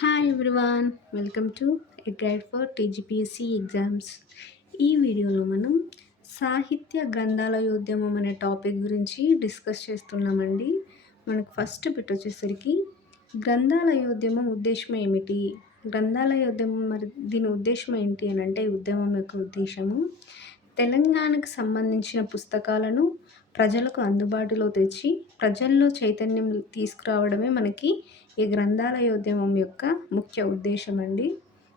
Hi everyone, welcome to a guide for TGPSC exams. ఈ వీడియోలో మనం సాహిత్య గ్రంథాలయోద్యమం అనే టాపిక్ గురించి డిస్కస్ చేస్తున్నామండి. మనకు ఫస్ట్ బిట్ వచ్చేసరికి గ్రంథాలయోద్యమం ఉద్దేశం ఏమిటి? గ్రంథాలయోద్యమం మరి దీని ఉద్దేశం ఏంటి అని అంటే, ఈ ఉద్యమం యొక్క ఉద్దేశము తెలంగాణకు సంబంధించిన పుస్తకాలను ప్రజలకు అందుబాటులో తెచ్చి ప్రజల్లో చైతన్యం తీసుకురావడమే మనకి ఈ గ్రంథాలయోద్యమం యొక్క ముఖ్య ఉద్దేశం అండి.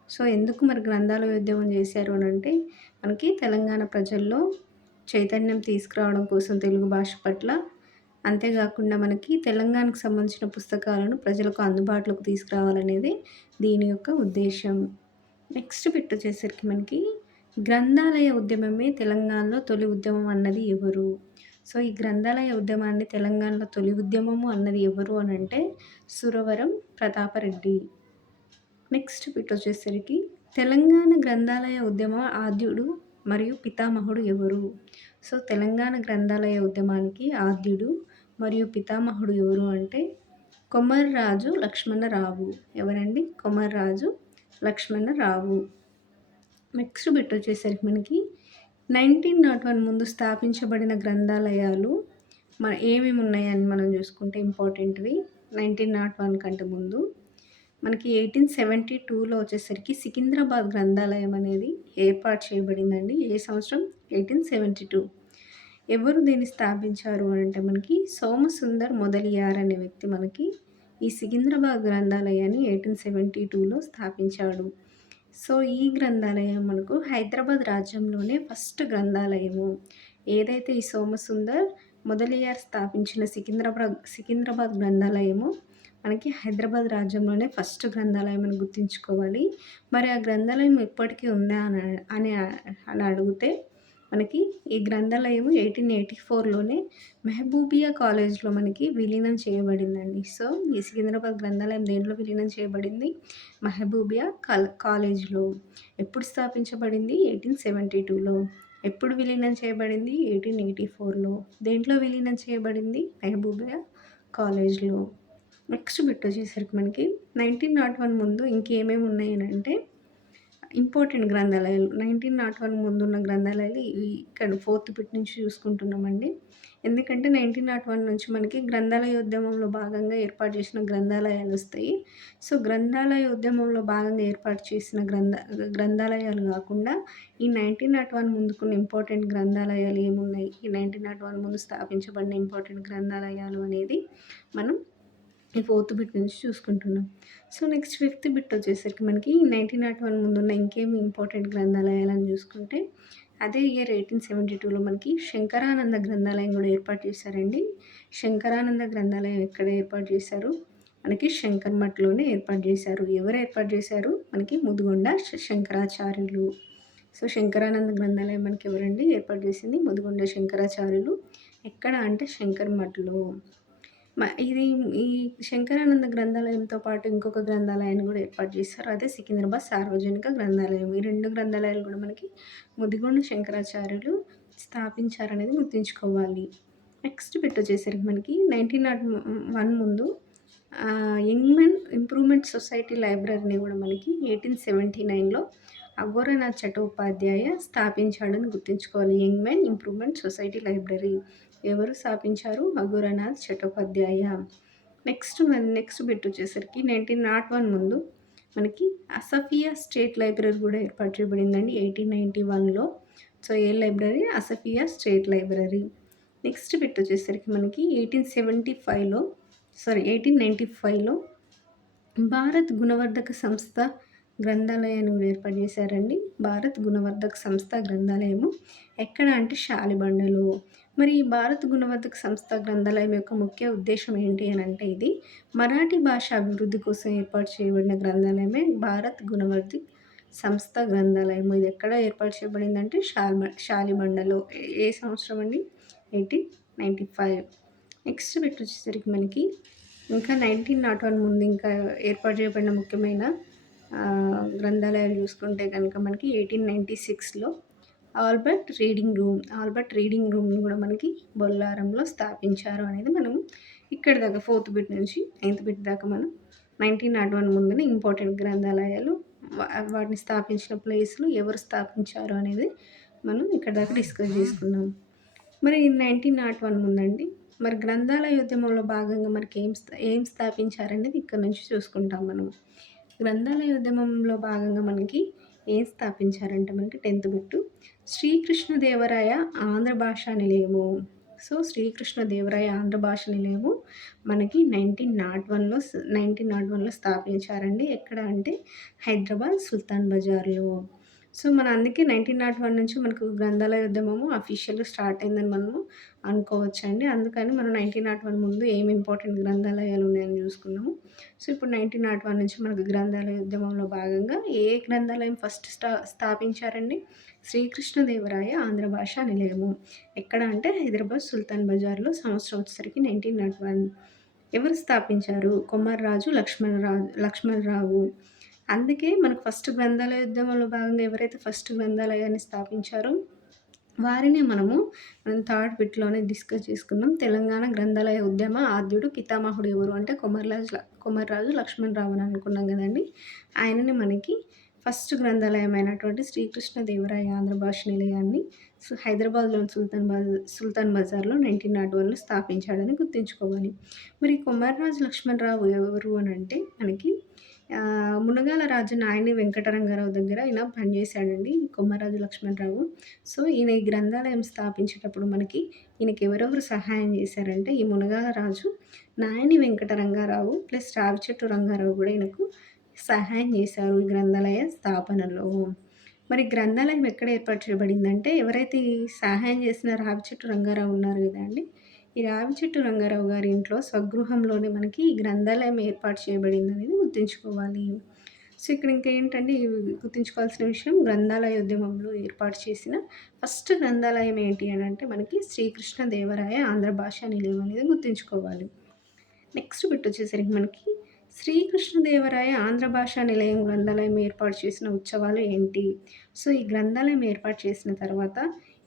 సో ఎందుకు మరి గ్రంథాలయోద్యమం చేశారు అని అంటే, మనకి తెలంగాణ ప్రజల్లో చైతన్యం తీసుకురావడం కోసం తెలుగు భాష పట్ల, అంతేకాకుండా మనకి తెలంగాణకు సంబంధించిన పుస్తకాలను ప్రజలకు అందుబాటులోకి తీసుకురావాలనేది దీని యొక్క ఉద్దేశం. నెక్స్ట్ బిట్ వచ్చేసరికి మనకి గ్రంథాలయ ఉద్యమమే తెలంగాణలో తొలి ఉద్యమం అన్నది ఎవరు? సో ఈ గ్రంథాలయ ఉద్యమాన్ని తెలంగాణలో తొలి ఉద్యమము అన్నది ఎవరు అని అంటే సురవరం ప్రతాపరెడ్డి. నెక్స్ట్ బిట్ వచ్చేసరికి తెలంగాణ గ్రంథాలయ ఉద్యమ ఆద్యుడు మరియు పితామహుడు ఎవరు? సో తెలంగాణ గ్రంథాలయ ఉద్యమానికి ఆద్యుడు మరియు పితామహుడు ఎవరు అంటే కొమర్రాజు లక్ష్మణరావు. ఎవరండి? కొమర్రాజు లక్ష్మణరావు. నెక్స్ట్ బిట్ వచ్చేసరికి మనకి 1901 ముందు స్థాపించబడిన గ్రంథాలయాలు ఏమేమి ఉన్నాయని మనం చూసుకుంటే ఇంపార్టెంట్వి. 1901 కంటే ముందు మనకి 1872లో వచ్చేసరికి సికింద్రాబాద్ గ్రంథాలయం అనేది ఏర్పాటు చేయబడిందండి. ఏ సంవత్సరం? 1872. ఎవరు దీన్ని స్థాపించారు అంటే మనకి సోమసుందర్ మొదలియార్ అనే వ్యక్తి మనకి ఈ సికింద్రాబాద్ గ్రంథాలయాన్ని 1872లో స్థాపించాడు. సో ఈ గ్రంథాలయం మనకు హైదరాబాద్ రాజ్యంలోనే ఫస్ట్ గ్రంథాలయము. ఏదైతే ఈ సోమసుందర్ మొదలియార్ స్థాపించిన సికింద్రాబాద్ గ్రంథాలయము మనకి హైదరాబాద్ రాజ్యంలోనే ఫస్ట్ గ్రంథాలయం అని గుర్తుంచుకోవాలి. మరి ఆ గ్రంథాలయం ఇప్పటికీ ఉందా అని అడిగితే మనకి ఈ గ్రంథాలయం 1884లోనే మెహబూబియా కాలేజ్లో మనకి విలీనం చేయబడిందండి. సో ఈ సికింద్రాబాద్ గ్రంథాలయం దేంట్లో విలీనం చేయబడింది? మెహబూబియా కాలేజ్లో. ఎప్పుడు స్థాపించబడింది? 1872లో. ఎప్పుడు విలీనం చేయబడింది? 1884లో. దేంట్లో విలీనం చేయబడింది? మెహబూబియా కాలేజ్లో. నెక్స్ట్ బిట్ వచ్చేసరికి మనకి 1901 ముందు ఇంకేమేమి ఉన్నాయని అంటే ఇంపార్టెంట్ గ్రంథాలయాలు 1901 ముందు ఉన్న గ్రంథాలయాలు ఇక్కడ ఫోర్త్ బిట్ నుంచి చూసుకుంటున్నామండి. ఎందుకంటే 1901 నుంచి మనకి గ్రంథాలయోద్యమంలో భాగంగా ఏర్పాటు చేసిన గ్రంథాలయాలు వస్తాయి. సో గ్రంథాలయ ఉద్యమంలో భాగంగా ఏర్పాటు చేసిన గ్రంథాలయాలు కాకుండా ఈ 1901 ముందుకున్న ఇంపార్టెంట్ గ్రంథాలయాలు ఏమున్నాయి, ఈ 1901 ముందు స్థాపించబడిన ఇంపార్టెంట్ గ్రంథాలయాలు అనేది మనం ఈ ఫోర్త్ బిట్ నుంచి చూసుకుంటున్నాం. సో నెక్స్ట్ ఫిఫ్త్ బిట్ వచ్చేసరికి మనకి 1901 ముందున్న ఇంకేమి ఇంపార్టెంట్ గ్రంథాలయాలని చూసుకుంటే అదే ఇయర్ 1872లో మనకి శంకరానంద గ్రంథాలయం కూడా ఏర్పాటు చేశారండి. శంకరానంద గ్రంథాలయం ఎక్కడ ఏర్పాటు చేశారు? మనకి శంకర్మఠ్లోనే ఏర్పాటు చేశారు. ఎవరు ఏర్పాటు చేశారు? మనకి ముదిగొండ శంకరాచార్యులు. సో శంకరానంద గ్రంథాలయం మనకి ఎవరండి ఏర్పాటు చేసింది? ముదిగొండ శంకరాచార్యులు. ఎక్కడ అంటే శంకర్మఠ్లో. ఇది ఈ శంకరానంద గ్రంథాలయంతో పాటు ఇంకొక గ్రంథాలయాన్ని కూడా ఏర్పాటు చేశారు. అదే సికింద్రాబాద్ సార్వజనిక గ్రంథాలయం. ఈ రెండు గ్రంథాలయాలు కూడా మనకి ముదిగొండ శంకరాచార్యులు స్థాపించారనేది గుర్తుంచుకోవాలి. నెక్స్ట్ బిట్ వచ్చేసరికి మనకి 1901 ముందు యంగ్ మెన్ ఇంప్రూవ్మెంట్ సొసైటీ లైబ్రరీని కూడా మనకి 1879లో అఘోరనాథ్ చట్టోపాధ్యాయ స్థాపించాడని గుర్తుంచుకోవాలి. Young men improvement society library ఎవరు స్థాపించారు? అఘోరనాథ్ చట్టోపాధ్యాయ. నెక్స్ట్ బిట్ వచ్చేసరికి 1901 ముందు మనకి అసఫియా స్టేట్ లైబ్రరీ కూడా ఏర్పాటు చేయబడిందండి 1891లో. సో ఏ library? Asafia state library. Next bit వచ్చేసరికి మనకి 1895లో భారత్ గుణవర్ధక సంస్థ గ్రంథాలయాన్ని కూడా ఏర్పాటు చేశారండి. భారత్ గుణవర్ధక సంస్థ గ్రంథాలయము ఎక్కడ అంటే శాలిబండలో. మరి ఈ భారత్ గుణవర్ధక సంస్థ గ్రంథాలయం యొక్క ముఖ్య ఉద్దేశం ఏంటి అని అంటే ఇది మరాఠీ భాష అభివృద్ధి కోసం ఏర్పాటు చేయబడిన గ్రంథాలయమే భారత్ గుణవర్ధక్ సంస్థ గ్రంథాలయం. ఇది ఎక్కడ ఏర్పాటు చేయబడిందంటే శాలిబండలో. ఏ సంవత్సరం అండి? 1895. నెక్స్ట్ బిట్ వచ్చేసరికి మనకి ఇంకా 1901 ముందు ఇంకా ఏర్పాటు చేయబడిన ముఖ్యమైన గ్రంథాలయాలు చూసుకుంటే కనుక మనకి 1896లో ఆల్బర్ట్ రీడింగ్ రూమ్ని కూడా మనకి బొల్లారంలో స్థాపించారు అనేది మనం ఇక్కడ దాకా ఫోర్త్ బిట్ నుంచి 9th బిట్ దాకా మనం 1901 ముందున ఇంపార్టెంట్ గ్రంథాలయాలు, వాటిని స్థాపించిన ప్లేస్‌లు, ఎవరు స్థాపించారు అనేది మనం ఇక్కడ దాకా డిస్కస్ చేసుకున్నాం. మరి 1901 ముందండి, మరి గ్రంథాలయ ఉద్యమంలో భాగంగా మనకి ఏం స్థాపించారనేది ఇక్కడ నుంచి చూసుకుంటాం మనం. గ్రంథాలయ ఉద్యమంలో భాగంగా మనకి ఏం స్థాపించారంటే మనకి 10th బిట్టు శ్రీకృష్ణదేవరాయ ఆంధ్ర భాషా నిలయము. సో శ్రీకృష్ణదేవరాయ ఆంధ్ర భాష నిలయము మనకి 1901లో స్థాపించారండి. ఎక్కడ అంటే హైదరాబాద్ సుల్తాన్ బజార్లో. సో మన అందుకే 1901 నుంచి మనకు గ్రంథాలయ ఉద్యమము అఫీషియల్‌గా స్టార్ట్ అయిందని మనము అనుకోవచ్చండి. అందుకని మనం 1901 ముందు ఏమి ఇంపార్టెంట్ గ్రంథాలయాలు ఉన్నాయని చూసుకున్నాము. సో ఇప్పుడు 1901 నుంచి మనకు గ్రంథాలయ ఉద్యమంలో భాగంగా ఏ గ్రంథాలయం ఫస్ట్ స్థాపించారండి? శ్రీకృష్ణదేవరాయ ఆంధ్ర భాషా నిలయము. ఎక్కడ అంటే హైదరాబాద్ సుల్తాన్ బజార్లో. సంవత్సరం వచ్చేసరికి 1901. ఎవరు స్థాపించారు? కొమర్రాజు లక్ష్మణరావు. అందుకే మనకు ఫస్ట్ గ్రంథాలయ ఉద్యమంలో భాగంగా ఎవరైతే ఫస్ట్ గ్రంథాలయాన్ని స్థాపించారో వారిని మనం థర్డ్ బిట్‌లోనే డిస్కస్ చేసుకున్నాం. తెలంగాణ గ్రంథాలయ ఉద్యమ ఆద్యుడు పితామహుడు ఎవరు అంటే కొమర్రాజు లక్ష్మణరావు అని అనుకున్నాం కదండి. ఆయనని మనకి ఫస్ట్ గ్రంథాలయమైనటువంటి శ్రీకృష్ణదేవరాయ ఆంధ్ర భాష నిలయాన్ని హైదరాబాద్‌లోని సుల్తాన్ బజార్లో 1901లో స్థాపించాడని గుర్తుంచుకోవాలి. మరి కొమర్రాజు లక్ష్మణరావు ఎవరు అని అంటే మనకి మునగాల రాజు నాయని వెంకటరంగారావు దగ్గర ఈయన పనిచేశాడండి, కొమర్రాజు లక్ష్మణరావు. సో ఈయన ఈ గ్రంథాలయం స్థాపించేటప్పుడు మనకి ఈయనకి ఎవరెవరు సహాయం చేశారంటే ఈ మునగాల రాజు, నాయని వెంకటరంగారావు ప్లస్ రావిచెట్టు రంగారావు కూడా ఈయనకు సహాయం చేశారు ఈ గ్రంథాలయ స్థాపనలో. మరి గ్రంథాలయం ఎక్కడ ఏర్పాటు చేయబడిందంటే ఎవరైతే ఈ సహాయం చేసిన రావిచెట్టు రంగారావు ఉన్నారు కదండి, ఈ రావిచెట్టు రంగారావు గారి ఇంట్లో స్వగృహంలోనే మనకి ఈ గ్రంథాలయం ఏర్పాటు చేయబడింది అనేది గుర్తుంచుకోవాలి. సో ఇక్కడ ఇంకా ఏంటంటే గుర్తుంచుకోవాల్సిన విషయం, గ్రంథాలయ ఉద్యమంలో ఏర్పాటు చేసిన ఫస్ట్ గ్రంథాలయం ఏంటి అని అంటే మనకి శ్రీకృష్ణదేవరాయ ఆంధ్ర భాషా నిలయం అనేది గుర్తుంచుకోవాలి. నెక్స్ట్ బిట్ వచ్చేసరికి మనకి శ్రీకృష్ణదేవరాయ ఆంధ్ర భాషా నిలయం గ్రంథాలయం ఏర్పాటు చేసిన ఉత్సవాలు ఏంటి? సో ఈ గ్రంథాలయం ఏర్పాటు చేసిన తర్వాత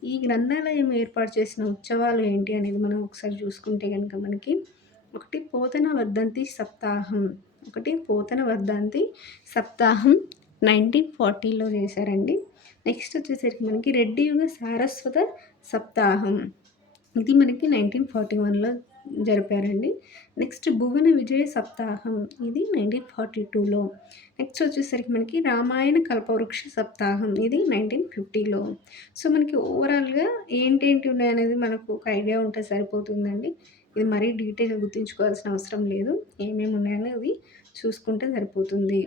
ఈ గ్రంథాలయం ఏర్పాటు చేసిన ఉత్సవాలు ఏంటి అనేది మనం ఒకసారి చూసుకుంటే కనుక మనకి పోతన వర్ధంతి సప్తాహం 1940లో చేశారండి. నెక్స్ట్ వచ్చేసరికి మనకి రెడ్డి యుగ సారస్వత సప్తాహం, ఇది మనకి 1941లో జరిపారండి. నెక్స్ట్ భువన విజయ సప్తాహం, ఇది 1942లో. నెక్స్ట్ వచ్చేసరికి మనకి రామాయణ కల్పవృక్ష సప్తాహం, ఇది 1950లో. సో మనకి ఓవరాల్గా ఏంటేంటి ఉన్నాయనేది మనకు ఒక ఐడియా ఉంటే సరిపోతుందండి. ఇది మరీ డీటెయిల్గా గుర్తుంచుకోవాల్సిన అవసరం లేదు, ఏమేమి ఉన్నాయనేది చూసుకుంటే సరిపోతుంది.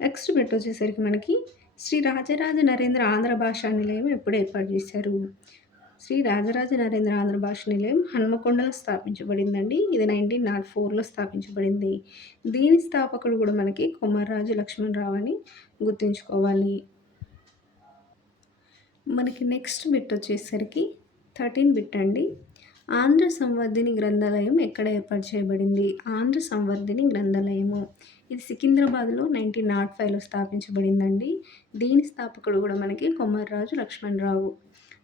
నెక్స్ట్ బిట్ వచ్చేసరికి మనకి శ్రీ రాజరాజ నరేంద్ర ఆంధ్ర భాషా నిలయం ఎప్పుడు ఏర్పాటు చేశారు? శ్రీ రాజరాజ నరేంద్ర ఆంధ్ర భాషా నిలయం హన్మకొండలో స్థాపించబడిందండి. ఇది 1904లో స్థాపించబడింది. దీని స్థాపకుడు కూడా మనకి కొమర్రాజు లక్ష్మణరావు అని గుర్తుంచుకోవాలి. మనకి నెక్స్ట్ బిట్ వచ్చేసరికి 13 బిట్ అండి. ఆంధ్ర సంవర్ధిని గ్రంథాలయం ఎక్కడ ఏర్పాటు చేయబడింది? ఆంధ్ర సంవర్ధిని గ్రంథాలయము ఇది సికింద్రాబాద్లో 1905లో స్థాపించబడిందండి. దీని స్థాపకుడు కూడా మనకి కొమర్రాజు లక్ష్మణరావు.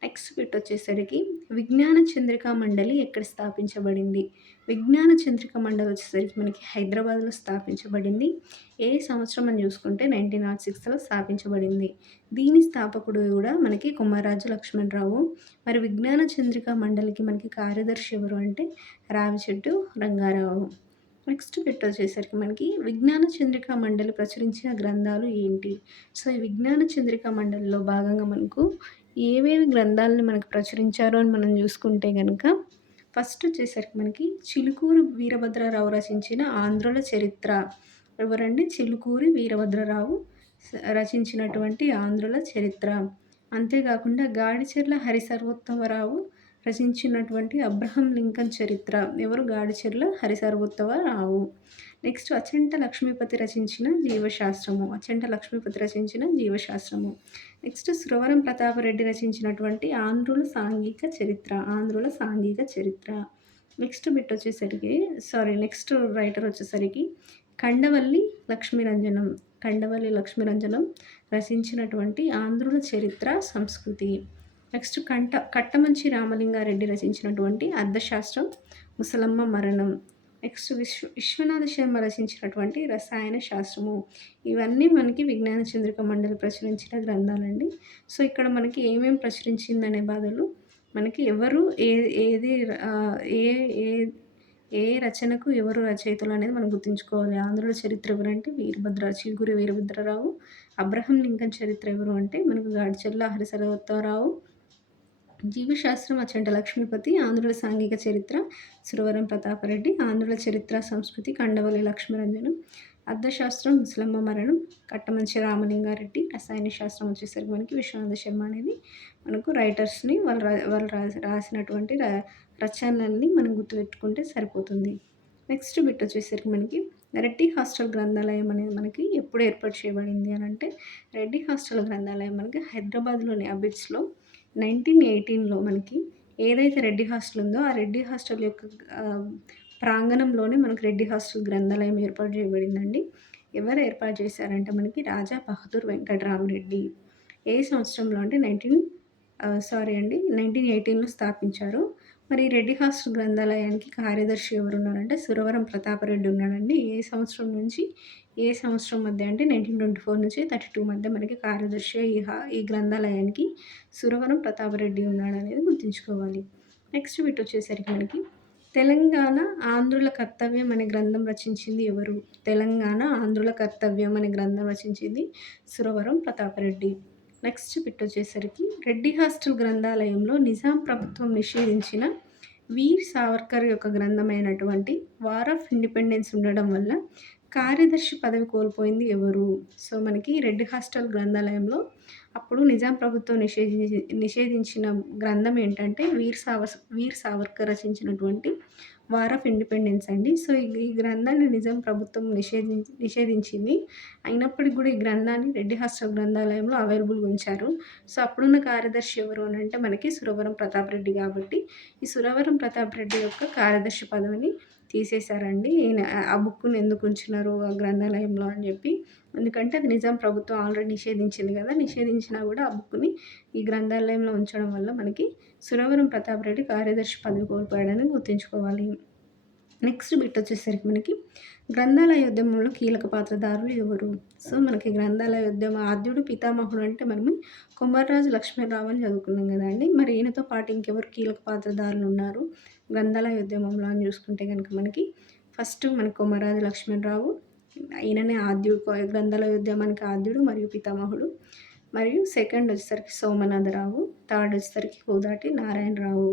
నెక్స్ట్ బిట్ వచ్చేసరికి విజ్ఞాన చంద్రికా మండలి ఎక్కడ స్థాపించబడింది? విజ్ఞాన చంద్రిక మండలి వచ్చేసరికి మనకి హైదరాబాద్లో స్థాపించబడింది. ఏ సంవత్సరం అని చూసుకుంటే 1906లో స్థాపించబడింది. దీని స్థాపకుడు కూడా మనకి కొమర్రాజు లక్ష్మణరావు. మరి విజ్ఞాన చంద్రిక మండలికి మనకి కార్యదర్శి ఎవరు అంటే రావిచెట్టు రంగారావు. నెక్స్ట్ బిట్ వచ్చేసరికి మనకి విజ్ఞాన చంద్రిక మండలి ప్రచురించిన గ్రంథాలు ఏంటి? సో ఈ విజ్ఞాన చంద్రిక మండలిలో భాగంగా మనకు ఏవేవి గ్రంథాలను మనకు ప్రచురించారో అని మనం చూసుకుంటే కనుక ఫస్ట్ వచ్చేసరికి మనకి చిలుకూరి వీరభద్రరావు రచించిన ఆంధ్రుల చరిత్ర. ఎవరండి? చిలుకూరి వీరభద్రరావు రచించినటువంటి ఆంధ్రుల చరిత్ర. అంతేకాకుండా గాడిచెర్ల హరిసర్వోత్తమరావు రచించినటువంటి అబ్రహం లింకన్ చరిత్ర. ఎవరు? గాడిచెర్ల హరిసర్వోత్తమరావు. నెక్స్ట్ అచంట లక్ష్మీపతి రచించిన జీవశాస్త్రము. నెక్స్ట్ సురవరం ప్రతాపరెడ్డి రచించినటువంటి ఆంధ్రుల సాంఘిక చరిత్ర. నెక్స్ట్ బిట్ వచ్చేసరికి నెక్స్ట్ రైటర్ వచ్చేసరికి కండవల్లి లక్ష్మీరంజనం రచించినటువంటి ఆంధ్రుల చరిత్ర సంస్కృతి. నెక్స్ట్ కట్టమంచి రామలింగారెడ్డి రచించినటువంటి అర్థశాస్త్రం ముసలమ్మ మరణం. నెక్స్ట్ విశ్వనాథ శర్మ రచించినటువంటి రసాయన శాస్త్రము. ఇవన్నీ మనకి విజ్ఞాన చంద్రిక మండలి ప్రచురించిన గ్రంథాలండి. సో, ఇక్కడ మనకి ఏమేం ప్రచురించిందనే బదులు మనకి ఎవరు ఏది ఏ ఏ ఏ రచనకు ఎవరు రచయితలు అనేది మనం గుర్తుంచుకోవాలి. ఆంధ్రుల చరిత్ర ఎవరంటే చిలుకూరి వీరభద్రరావు. అబ్రహం లింకన్ చరిత్ర ఎవరు అంటే మనకు గాడ్చర్ల హరిశరత్వరావు. జీవశాస్త్రం అచ్చంట లక్ష్మీపతి. ఆంధ్రుల సాంఘిక చరిత్ర సురవరం ప్రతాపరెడ్డి. ఆంధ్రుల చరిత్ర సంస్కృతి కండవల్లి లక్ష్మీరంజనం. అర్థశాస్త్రం ముసలమ్మ మరణం కట్టమంచి రామలింగారెడ్డి. రసాయన శాస్త్రం వచ్చేసరికి మనకి విశ్వనాథ శర్మ అనేది మనకు రైటర్స్ని వాళ్ళు రాసినటువంటి రచనల్ని మనం గుర్తుపెట్టుకుంటే సరిపోతుంది. నెక్స్ట్ బిట్ వచ్చేసరికి మనకి రెడ్డి హాస్టల్ గ్రంథాలయం అనేది మనకి ఎప్పుడు ఏర్పాటు చేయబడింది అని అంటే, రెడ్డి హాస్టల్ గ్రంథాలయం మనకి హైదరాబాద్లోని అబిడ్స్లో 1918లో మనకి ఏదైతే రెడ్డి హాస్టల్ ఉందో ఆ రెడ్డి హాస్టల్ యొక్క ప్రాంగణంలోనే మనకి రెడ్డి హాస్టల్ గ్రంథాలయం ఏర్పాటు చేయబడిందండి. ఎవరు ఏర్పాటు చేశారంటే మనకి రాజా బహదూర్ వెంకటరామరెడ్డి. ఏ సంవత్సరంలో అంటే 1918లో స్థాపించారు. మరి రెడ్డి హాస్టల్ గ్రంథాలయానికి కార్యదర్శి ఎవరున్నారంటే సురవరం ప్రతాపరెడ్డి ఉన్నాడండి. ఏ సంవత్సరం నుంచి ఏ సంవత్సరం మధ్య అంటే 1924 నుంచి 32 మధ్య మనకి కార్యదర్శి ఈ గ్రంథాలయానికి సురవరం ప్రతాపరెడ్డి ఉన్నాడనేది గుర్తుంచుకోవాలి. నెక్స్ట్ బిట్ వచ్చేసరికి మనకి తెలంగాణ ఆంధ్రుల కర్తవ్యం అనే గ్రంథం రచించింది ఎవరు? తెలంగాణ ఆంధ్రుల కర్తవ్యం అనే గ్రంథం రచించింది సురవరం ప్రతాపరెడ్డి. నెక్స్ట్ బిట్ వచ్చేసరికి రెడ్డి హాస్టల్ గ్రంథాలయంలో నిజాం ప్రభుత్వం నిషేధించిన వీర్ సావర్కర్ యొక్క గ్రంథమైనటువంటి వార్ ఆఫ్ ఇండిపెండెన్స్ ఉండడం వల్ల కార్యదర్శి పదవి కోల్పోయింది ఎవరు? సో, మనకి రెడ్డి హాస్టల్ గ్రంథాలయంలో అప్పుడు నిజాం ప్రభుత్వం నిషేధించిన గ్రంథం ఏంటంటే వీర్ సావర్కర్ రచించినటువంటి వార్ ఆఫ్ ఇండిపెండెన్స్ అండి. సో, ఈ గ్రంథాన్ని నిజాం ప్రభుత్వం నిషేధించింది. అయినప్పటికి కూడా ఈ గ్రంథాన్ని రెడ్డి హాస్టల్ గ్రంథాలయంలో అవైలబుల్గా ఉంచారు. సో, అప్పుడున్న కార్యదర్శి ఎవరు అని అంటే మనకి సురవరం ప్రతాపరెడ్డి. కాబట్టి ఈ సురవరం ప్రతాపరెడ్డి యొక్క కార్యదర్శి పదవిని తీసేశారండి. ఆ బుక్‌ని ఎందుకు ఉంచినారు ఆ గ్రంథాలయంలో అని చెప్పి. ఎందుకంటే అది నిజాం ప్రభుత్వం ఆల్రెడీ నిషేధించింది కదా! నిషేధించినా కూడా ఆ బుక్‌ని ఈ గ్రంథాలయంలో ఉంచడం వల్ల మనకి సురవరం ప్రతాపరెడ్డి కార్యదర్శి పదవి కోల్పోయాడని గుర్తుంచుకోవాలి. నెక్స్ట్ బిట్ వచ్చేసరికి మనకి గ్రంథాలయ ఉద్యమంలో కీలక పాత్రధారులు ఎవరు? సో, మనకి గ్రంథాలయ ఉద్యమ ఆద్యుడు పితామహుడు అంటే మనము కొమర్రాజు లక్ష్మణరావు అని చదువుకున్నాం కదండీ! మరి ఈయనతో పాటు ఇంకెవరు కీలక పాత్రధారులు ఉన్నారు గ్రంథాలయ ఉద్యమంలో అని చూసుకుంటే కనుక మనకి ఫస్ట్ మనకి కొమర్రాజు లక్ష్మణరావు. ఈయననే గ్రంథాలయ ఉద్యమానికి ఆద్యుడు మరియు పితామహుడు. మరియు సెకండ్ వచ్చేసరికి సోమనాథరావు. థర్డ్ వచ్చేసరికి కోదాటి నారాయణరావు.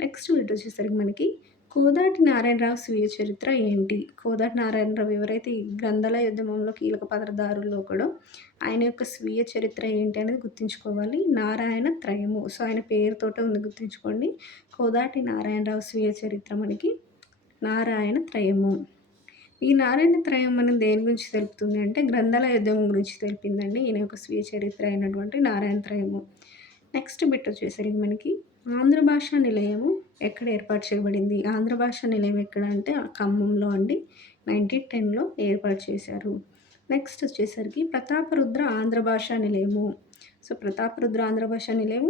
నెక్స్ట్ బిట్ వచ్చేసరికి మనకి కోదాటి నారాయణరావు స్వీయ చరిత్ర ఏంటి? కోదాటి నారాయణరావు ఎవరైతే ఈ గ్రంథాలయ ఉద్యమంలో కీలక పాత్రధారుల్లో కూడా ఆయన యొక్క స్వీయ చరిత్ర ఏంటి అనేది గుర్తుంచుకోవాలి. నారాయణ త్రయము. సో, ఆయన పేరుతోటే ఉంది గుర్తుంచుకోండి. కోదాటి నారాయణరావు స్వీయ చరిత్ర మనకి నారాయణ త్రయము. ఈ నారాయణ త్రయం మనం దేని గురించి తెలుపుతుంది అంటే గ్రంథాలయ ఉద్యమం గురించి తెలిపిందండి. ఈయన యొక్క స్వీయ చరిత్ర అయినటువంటి నారాయణ త్రయము. నెక్స్ట్ బిట్ వచ్చేసరికి మనకి ఆంధ్ర భాషా నిలయము ఎక్కడ ఏర్పాటు చేయబడింది? ఆంధ్ర భాషా నిలయం ఎక్కడ అంటే ఖమ్మంలో అండి. 1910లో ఏర్పాటు చేశారు. నెక్స్ట్ వచ్చేసరికి ప్రతాపరుద్ర ఆంధ్ర భాషా నిలయము. సో, ప్రతాపరుద్ర ఆంధ్ర భాషా నిలయం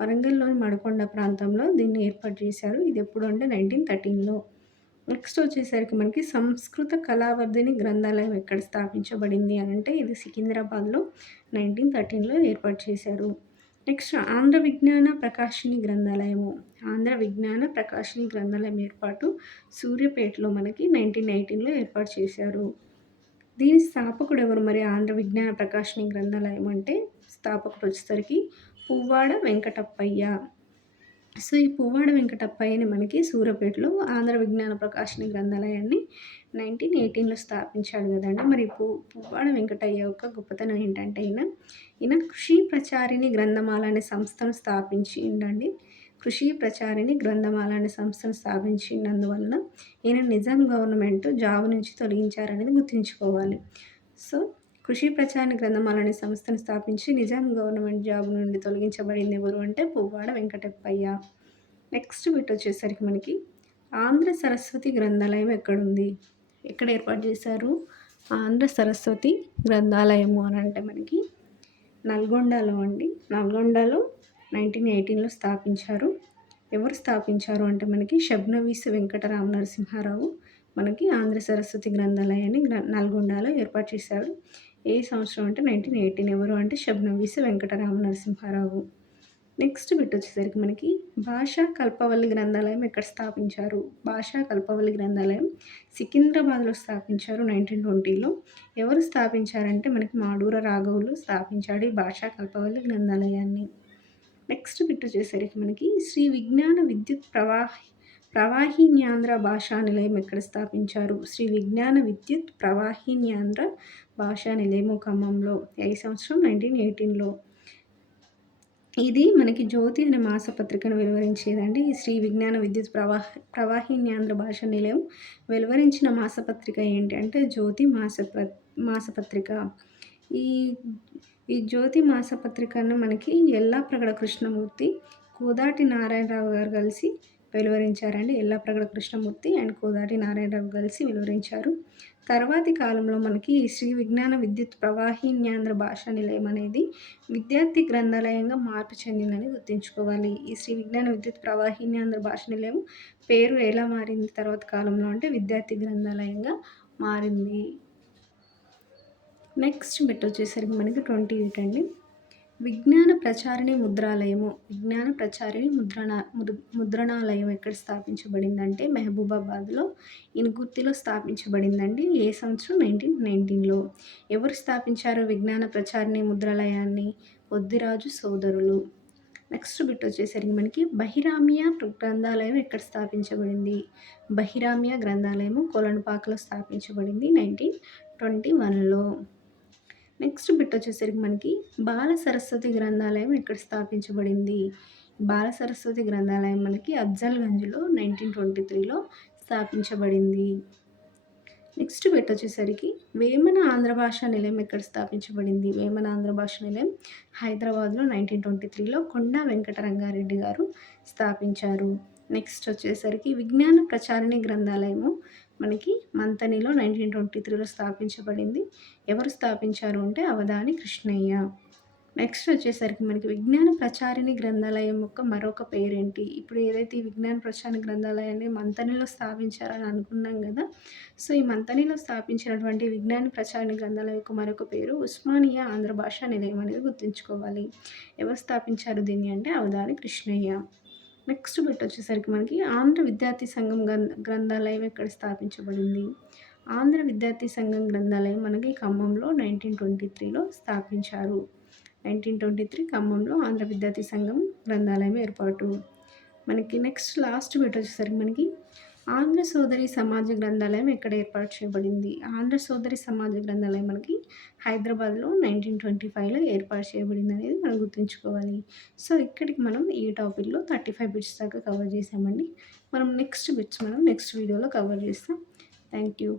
వరంగల్లోని మడకొండ ప్రాంతంలో దీన్ని ఏర్పాటు చేశారు. ఇది ఎప్పుడు అంటే 1913లో. నెక్స్ట్ వచ్చేసరికి మనకి సంస్కృత కళావర్ధిని గ్రంథాలయం ఎక్కడ స్థాపించబడింది అని అంటే ఇది సికింద్రాబాద్లో 1913లో ఏర్పాటు చేశారు. నెక్స్ట్ ఆంధ్ర విజ్ఞాన ప్రకాశిని గ్రంథాలయము. ఆంధ్ర విజ్ఞాన ప్రకాశిని గ్రంథాలయం ఏర్పాటు సూర్యాపేటలో మనకి 1918లో ఏర్పాటు చేశారు. దీని స్థాపకుడు ఎవరు మరి? ఆంధ్ర విజ్ఞాన ప్రకాశిని గ్రంథాలయం అంటే స్థాపకుడు వచ్చేసరికి పువ్వాడ వెంకటప్పయ్య. సో, ఈ పువ్వాడ వెంకటప్పయ్యని మనకి సూర్యాపేటలో ఆంధ్ర విజ్ఞాన ప్రకాశిని గ్రంథాలయాన్ని 1918లో స్థాపించాడు కదండి. మరి పువ్వాడ వెంకటయ్య యొక్క గొప్పతనం ఏంటంటే ఈయన కృషి ప్రచారిణి గ్రంథమాల అనే సంస్థను స్థాపించిండండి. కృషి ప్రచారిణి గ్రంథమాల అనే సంస్థను స్థాపించినందువలన ఈయన నిజాం గవర్నమెంట్ జాబ్ నుంచి తొలగించారనేది గుర్తుంచుకోవాలి. సో, కృషి ప్రచారిణి గ్రంథమాల అనే సంస్థను స్థాపించి నిజాం గవర్నమెంట్ జాబ్ నుండి తొలగించబడింది ఎవరు అంటే పువ్వాడ వెంకటప్పయ్య. నెక్స్ట్ బిట్ వచ్చేసరికి మనకి ఆంధ్ర సరస్వతి గ్రంథాలయం ఎక్కడుంది? ఎక్కడ ఏర్పాటు చేశారు? ఆంధ్ర సరస్వతి గ్రంథాలయము అని అంటే మనకి నల్గొండలో అండి. నల్గొండలో 1918లో స్థాపించారు. ఎవరు స్థాపించారు అంటే మనకి షబ్నవీస వెంకటరామ నరసింహారావు మనకి ఆంధ్ర సరస్వతి గ్రంథాలయాన్ని నల్గొండలో ఏర్పాటు చేశాడు. ఏ సంవత్సరం అంటే 1918. ఎవరు అంటే షబ్నవీస వెంకటరామ నరసింహారావు. నెక్స్ట్ బిట్ వచ్చేసరికి మనకి భాషా కల్పవల్లి గ్రంథాలయం ఎక్కడ స్థాపించారు? భాషా కల్పవల్లి గ్రంథాలయం సికింద్రాబాద్లో స్థాపించారు 1920లో. ఎవరు స్థాపించారంటే మనకి మాడూర రాఘవులు స్థాపించాడు ఈ భాషా కల్పవల్లి గ్రంథాలయాన్ని. నెక్స్ట్ బిట్ వచ్చేసరికి మనకి శ్రీ విజ్ఞాన విద్యుత్ ప్రవాహిన్యాంధ్ర భాషా నిలయం ఎక్కడ స్థాపించారు? శ్రీ విజ్ఞాన విద్యుత్ ప్రవాహిన్యాంధ్ర భాషా నిలయము ఖమ్మంలో. ఏ సంవత్సరం? 1918లో. ఇది మనకి జ్యోతి అనే మాసపత్రికను వెలువరించేదండి. ఈ శ్రీ విజ్ఞాన విద్యుత్ ప్రవాహిన్యాంధ్ర భాషా నిలయం వెలువరించిన మాసపత్రిక ఏంటి అంటే జ్యోతి మాసపత్రిక. ఈ ఈ జ్యోతి మాసపత్రికను మనకి ఎల్లాప్రగడ కృష్ణమూర్తి, కోదాటి నారాయణరావు గారు కలిసి వెలువరించారండి. ఎల్లాప్రగడ కృష్ణమూర్తి అండ్ కోదాటి నారాయణరావు కలిసి వెలువరించారు. తర్వాతి కాలంలో మనకి శ్రీ విజ్ఞాన విద్యుత్ ప్రవాహిన్యాంధ్ర భాషా నిలయం అనేది విద్యార్థి గ్రంథాలయంగా మార్పు చెందిందని గుర్తుంచుకోవాలి. ఈ శ్రీ విజ్ఞాన విద్యుత్ ప్రవాహిన్యాంధ్ర భాషా నిలయం పేరు ఎలా మారింది తర్వాత కాలంలో అంటే విద్యార్థి గ్రంథాలయంగా మారింది. నెక్స్ట్ బిట్ వచ్చేసరికి మనకి 28 అండి. విజ్ఞాన ప్రచారిణి ముద్రాలయము. విజ్ఞాన ప్రచారిణి ముద్రణాలయం ఎక్కడ స్థాపించబడిందంటే మహబూబాబాద్లో ఇనుగుర్తిలో స్థాపించబడిందండి. ఏ సంవత్సరం? 1919లో. ఎవరు స్థాపించారు విజ్ఞాన ప్రచారిణి ముద్రాలయాన్ని? వద్దిరాజు సోదరులు. నెక్స్ట్ బిట్ వచ్చేసరికి మనకి బహిరామియా గ్రంథాలయం ఎక్కడ స్థాపించబడింది? బహిరామియా గ్రంథాలయము కొలనుపాకలో స్థాపించబడింది 1921లో. నెక్స్ట్ బిట్ వచ్చేసరికి మనకి బాల సరస్వతి గ్రంథాలయం ఎక్కడ స్థాపించబడింది? బాల సరస్వతి గ్రంథాలయం మనకి అఫ్జల్గంజ్లో 1923లో స్థాపించబడింది. నెక్స్ట్ బిట్ వచ్చేసరికి వేమన ఆంధ్ర భాషా నిలయం ఎక్కడ స్థాపించబడింది? వేమన ఆంధ్ర భాషా నిలయం హైదరాబాద్లో 1923లో కొండా వెంకటరంగారెడ్డి గారు స్థాపించారు. నెక్స్ట్ వచ్చేసరికి విజ్ఞాన ప్రచారిణి గ్రంథాలయము మనకి మంతనిలో 1923లో స్థాపించబడింది. ఎవరు స్థాపించారు అంటే అవధాని కృష్ణయ్య. నెక్స్ట్ వచ్చేసరికి మనకి విజ్ఞాన ప్రచారిణి గ్రంథాలయం యొక్క మరొక పేరేంటి? ఇప్పుడు ఏదైతే ఈ విజ్ఞాన ప్రచారిణి గ్రంథాలయాన్ని మంతనిలో స్థాపించారని అనుకున్నాం కదా. సో ఈ మంతనిలో స్థాపించినటువంటి విజ్ఞాన ప్రచారిణి గ్రంథాలయం యొక్క మరొక పేరు ఉస్మానియా ఆంధ్ర భాషా నిలయం అనేది గుర్తుంచుకోవాలి. ఎవరు స్థాపించారు దీన్ని అంటే అవధాని కృష్ణయ్య. నెక్స్ట్ బిట్ వచ్చేసరికి మనకి ఆంధ్ర విద్యార్థి సంఘం గ్రంథాలయం ఎక్కడ స్థాపించబడింది? ఆంధ్ర విద్యార్థి సంఘం గ్రంథాలయం మనకి ఖమ్మంలో 1923లో స్థాపించారు. 1923 ఖమ్మంలో ఆంధ్ర విద్యార్థి సంఘం గ్రంథాలయం ఏర్పాటు. మనకి నెక్స్ట్ లాస్ట్ బిట్ వచ్చేసరికి మనకి ఆంధ్ర సోదరి సమాజ గ్రంథాలయం ఎక్కడ ఏర్పాటు చేయబడింది? ఆంధ్ర సోదరి సమాజ గ్రంథాలయం మనకి హైదరాబాద్లో 1925లో ఏర్పాటు చేయబడింది అనేది మనం గుర్తుంచుకోవాలి. సో ఇక్కడికి మనం ఈ టాపిక్లో 35 బిట్స్ దాకా కవర్ చేసామండి. మనం నెక్స్ట్ బిట్స్ నెక్స్ట్ వీడియోలో కవర్ చేస్తాం. Thank you.